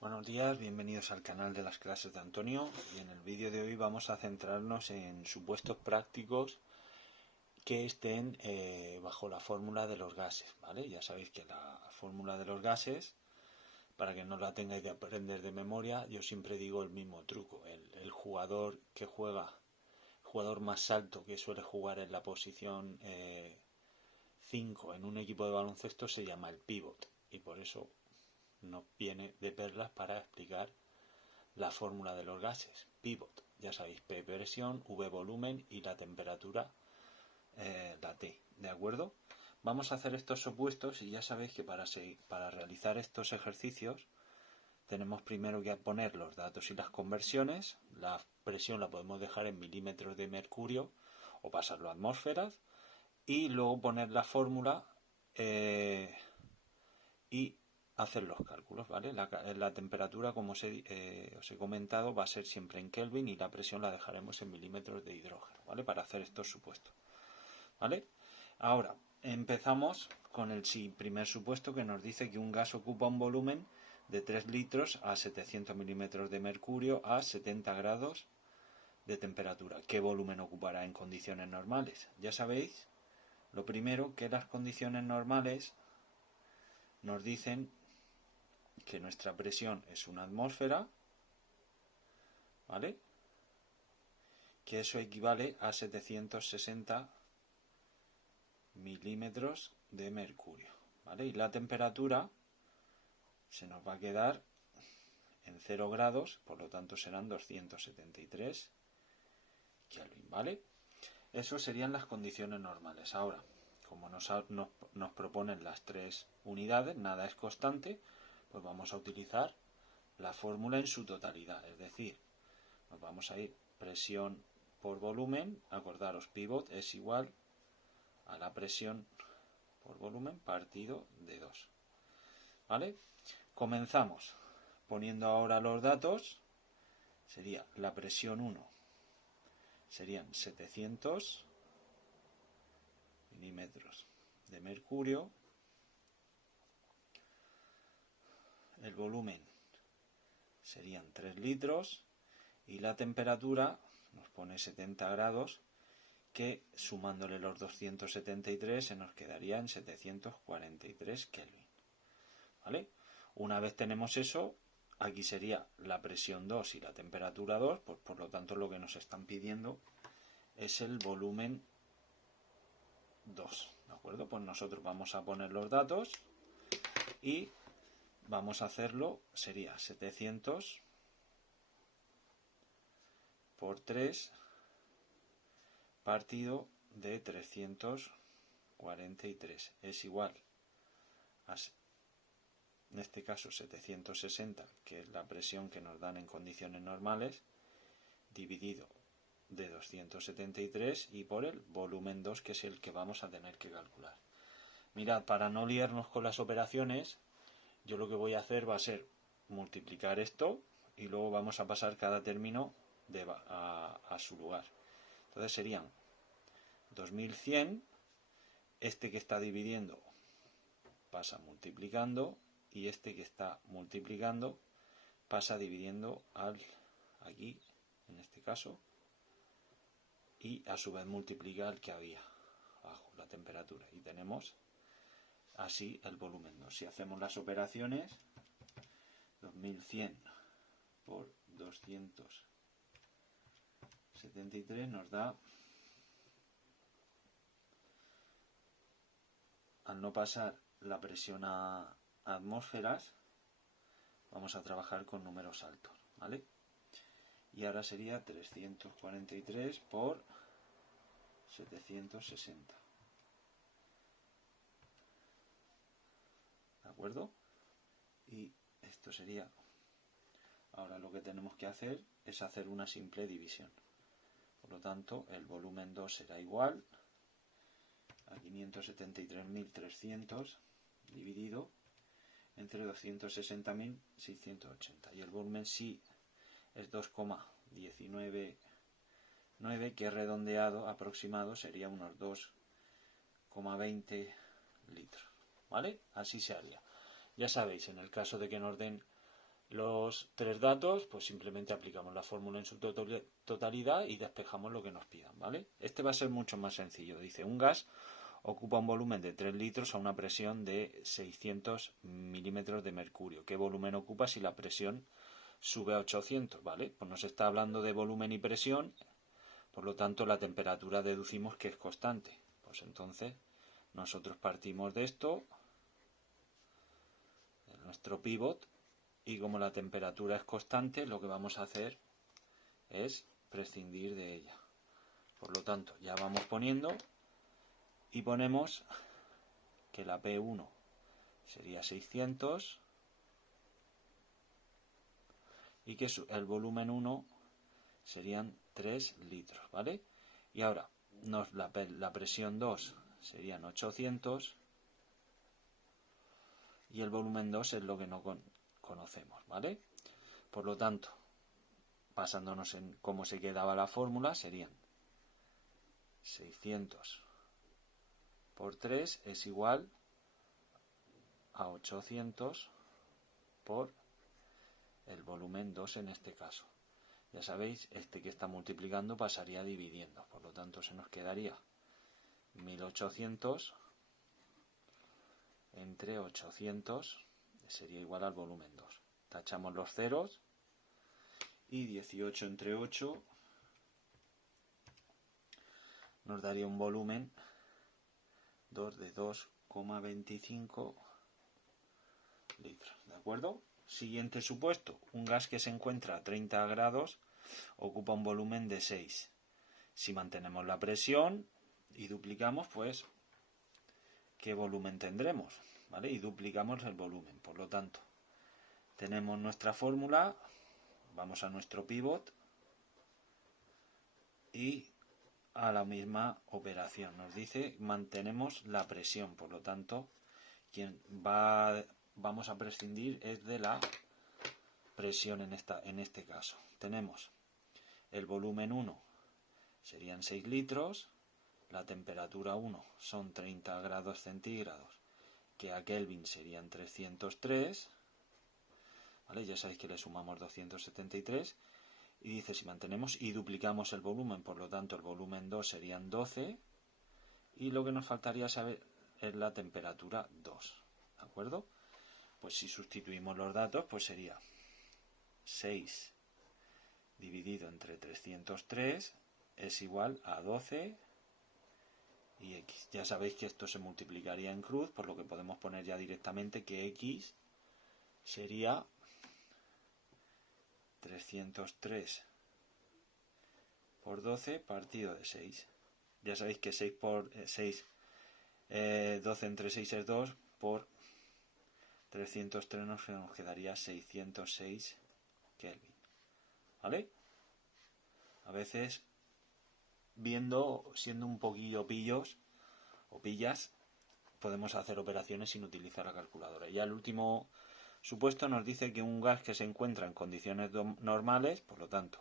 Buenos días, bienvenidos al canal de las clases de Antonio, y en el vídeo de hoy vamos a centrarnos en supuestos prácticos que estén bajo la fórmula de los gases, ¿vale? Ya sabéis que la fórmula de los gases, para que no la tengáis de aprender de memoria, yo siempre digo el mismo truco. El jugador que juega, el jugador más alto que suele jugar en la posición 5 en un equipo de baloncesto se llama el pívot, y por eso nos viene de perlas para explicar la fórmula de los gases. Pivot, ya sabéis, P presión, V volumen y la temperatura, la T, ¿de acuerdo? Vamos a hacer estos supuestos y ya sabéis que para realizar estos ejercicios tenemos primero que poner los datos y las conversiones. La presión la podemos dejar en milímetros de mercurio o pasarlo a atmósferas, y luego poner la fórmula y hacer los cálculos, ¿vale? La temperatura, como os he comentado, va a ser siempre en Kelvin, y la presión la dejaremos en milímetros de hidrógeno, ¿vale? Para hacer estos supuestos, ¿vale? Ahora, empezamos con el primer supuesto, que nos dice que un gas ocupa un volumen de 3 litros a 700 milímetros de mercurio a 70 grados de temperatura. ¿Qué volumen ocupará en condiciones normales? Ya sabéis, lo primero, que las condiciones normales nos dicen que nuestra presión es una atmósfera, ¿vale? Que eso equivale a 760 milímetros de mercurio, ¿vale? Y la temperatura se nos va a quedar en 0 grados, por lo tanto serán 273 Kelvin, ¿vale? Eso serían las condiciones normales. Ahora, como nos proponen las tres unidades, nada es constante, pues vamos a utilizar la fórmula en su totalidad, es decir, nos vamos a ir presión por volumen. Acordaros, pivot es igual a la presión por volumen partido de 2, ¿vale? Comenzamos poniendo ahora los datos. Sería la presión 1, serían 700 milímetros de mercurio. El volumen serían 3 litros y la temperatura nos pone 70 grados, que sumándole los 273 se nos quedaría en 743 Kelvin, ¿vale? Una vez tenemos eso, aquí sería la presión 2 y la temperatura 2, pues por lo tanto lo que nos están pidiendo es el volumen 2, ¿de acuerdo? Pues nosotros vamos a poner los datos y vamos a hacerlo. Sería 700 por 3 partido de 343 es igual a, en este caso, 760, que es la presión que nos dan en condiciones normales, dividido de 273 y por el volumen 2, que es el que vamos a tener que calcular. Mirad, para no liarnos con las operaciones, yo lo que voy a hacer va a ser multiplicar esto y luego vamos a pasar cada término a su lugar. Entonces serían 2100, este que está dividiendo pasa multiplicando, y este que está multiplicando pasa dividiendo aquí, en este caso, y a su vez multiplica el que había abajo, la temperatura, y tenemos así el volumen 2. Si hacemos las operaciones, 2100 por 273 nos da, al no pasar la presión a atmósferas, vamos a trabajar con números altos, ¿vale? Y ahora sería 343 por 760, ¿de acuerdo? Y esto sería, ahora lo que tenemos que hacer es hacer una simple división. Por lo tanto, el volumen 2 será igual a 573.300 dividido entre 260.680, y el volumen sí es 2,199, que redondeado, aproximado, sería unos 2,20 litros, ¿vale? Así se haría. Ya sabéis, en el caso de que nos den los tres datos, pues simplemente aplicamos la fórmula en su totalidad y despejamos lo que nos pidan, ¿vale? Este va a ser mucho más sencillo. Dice, un gas ocupa un volumen de 3 litros a una presión de 600 milímetros de mercurio. ¿Qué volumen ocupa si la presión sube a 800? ¿Vale? Pues nos está hablando de volumen y presión, por lo tanto la temperatura deducimos que es constante. Pues entonces nosotros partimos de esto, de nuestro pivot, y como la temperatura es constante, lo que vamos a hacer es prescindir de ella. Por lo tanto, ya vamos poniendo y ponemos que la P1 sería 600 y que el volumen 1 serían 3 litros, ¿vale? Y ahora la presión 2 serían 800 y el volumen 2 es lo que no conocemos, ¿vale? Por lo tanto, basándonos en cómo se quedaba la fórmula, serían 600 por 3 es igual a 800 por el volumen 2 en este caso. Ya sabéis, este que está multiplicando pasaría dividiendo, por lo tanto se nos quedaría 1800 entre 800 sería igual al volumen 2. Tachamos los ceros y 18 entre 8 nos daría un volumen 2 de 2,25 litros, ¿de acuerdo? Siguiente supuesto, un gas que se encuentra a 30 grados ocupa un volumen de 6. Si mantenemos la presión y duplicamos, pues, ¿qué volumen tendremos? ¿Vale? Y duplicamos el volumen, por lo tanto, tenemos nuestra fórmula, vamos a nuestro pivot y a la misma operación. Nos dice mantenemos la presión, por lo tanto, vamos a prescindir es de la presión en este caso. Tenemos el volumen 1 serían 6 litros, la temperatura 1 son 30 grados centígrados, que a Kelvin serían 303, ¿vale? Ya sabéis que le sumamos 273, y dice si mantenemos y duplicamos el volumen, por lo tanto el volumen 2 serían 12, y lo que nos faltaría saber es la temperatura 2, ¿de acuerdo? Pues si sustituimos los datos, pues sería 6 dividido entre 303 es igual a 12 y x. Ya sabéis que esto se multiplicaría en cruz, por lo que podemos poner ya directamente que x sería 303 por 12 partido de 6. Ya sabéis que 6 por 6, 12 entre 6 es 2, por 303 nos quedaría 606 Kelvin. ¿Vale? A veces, siendo un poquillo pillos o pillas, podemos hacer operaciones sin utilizar la calculadora. Ya el último supuesto nos dice que un gas que se encuentra en condiciones normales, por lo tanto,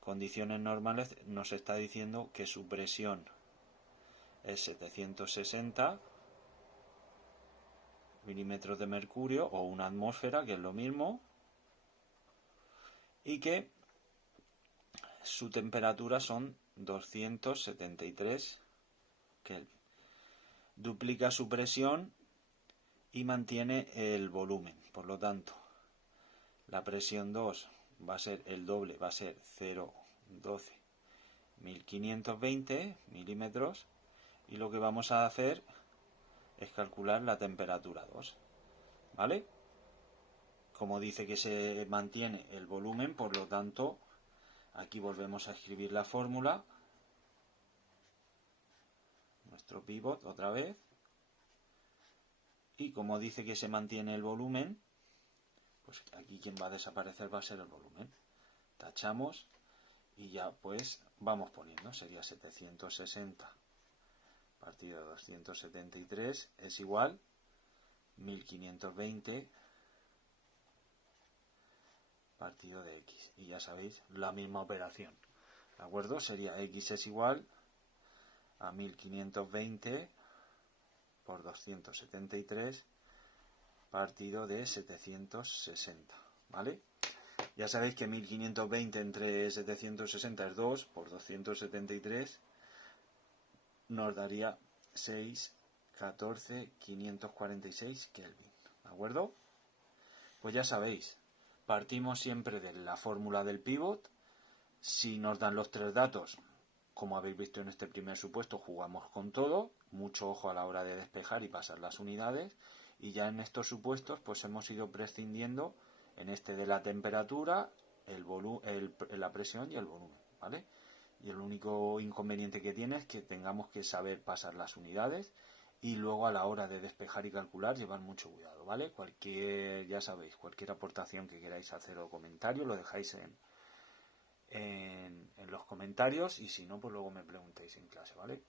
condiciones normales nos está diciendo que su presión es 760 milímetros de mercurio o una atmósfera, que es lo mismo, y que su temperatura son 273 Kelvin. Duplica su presión y mantiene el volumen. Por lo tanto, la presión 2 va a ser el doble, va a ser 0,12 1520 milímetros, y lo que vamos a hacer es calcular la temperatura 2, ¿vale? Como dice que se mantiene el volumen, por lo tanto, aquí volvemos a escribir la fórmula, nuestro pivot otra vez, y como dice que se mantiene el volumen, pues aquí quien va a desaparecer va a ser el volumen. Tachamos y ya pues vamos poniendo, sería 760 partido de 273 es igual 1520 partido de x, y ya sabéis la misma operación, ¿de acuerdo? Sería x es igual a 1520 por 273 partido de 760, ¿vale? Ya sabéis que 1520 entre 760 es 2 por 273 nos daría 6, 14, 546 Kelvin, ¿de acuerdo? Pues ya sabéis, partimos siempre de la fórmula del pivot. Si nos dan los tres datos, como habéis visto en este primer supuesto, jugamos con todo, mucho ojo a la hora de despejar y pasar las unidades, y ya en estos supuestos pues hemos ido prescindiendo en este de la temperatura, la presión y el volumen, ¿vale? Y el único inconveniente que tiene es que tengamos que saber pasar las unidades y luego a la hora de despejar y calcular llevar mucho cuidado, ¿vale? Ya sabéis, cualquier aportación que queráis hacer o comentario lo dejáis en los comentarios, y si no, pues luego me preguntéis en clase, ¿vale?